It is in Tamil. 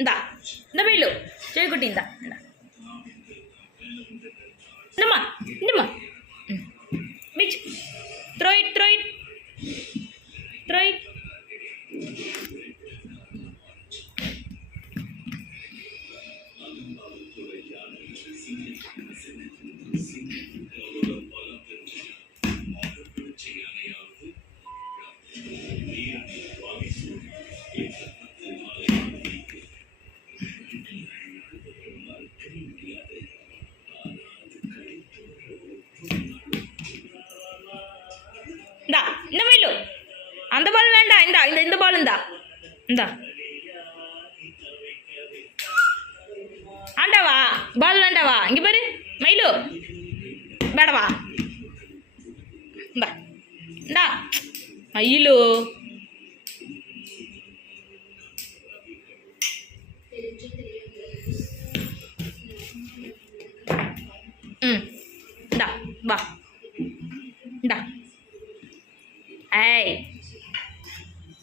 இந்தா இந்த மயிலு ஜெயக்குட்டி இந்தா இந்தா இன்னுமா இன்னுமா beach throw it throw it throw it இந்தா இந்த மயிலு அந்த பால் வேண்டாம் இந்தா இந்த பால் இந்தா இந்தா ஆண்டாவா பால் வேண்டாவா இங்கே பாரு மயிலு வேடவா இந்தா இந்தா மயிலு இந்தா வா இந்தா ஏய்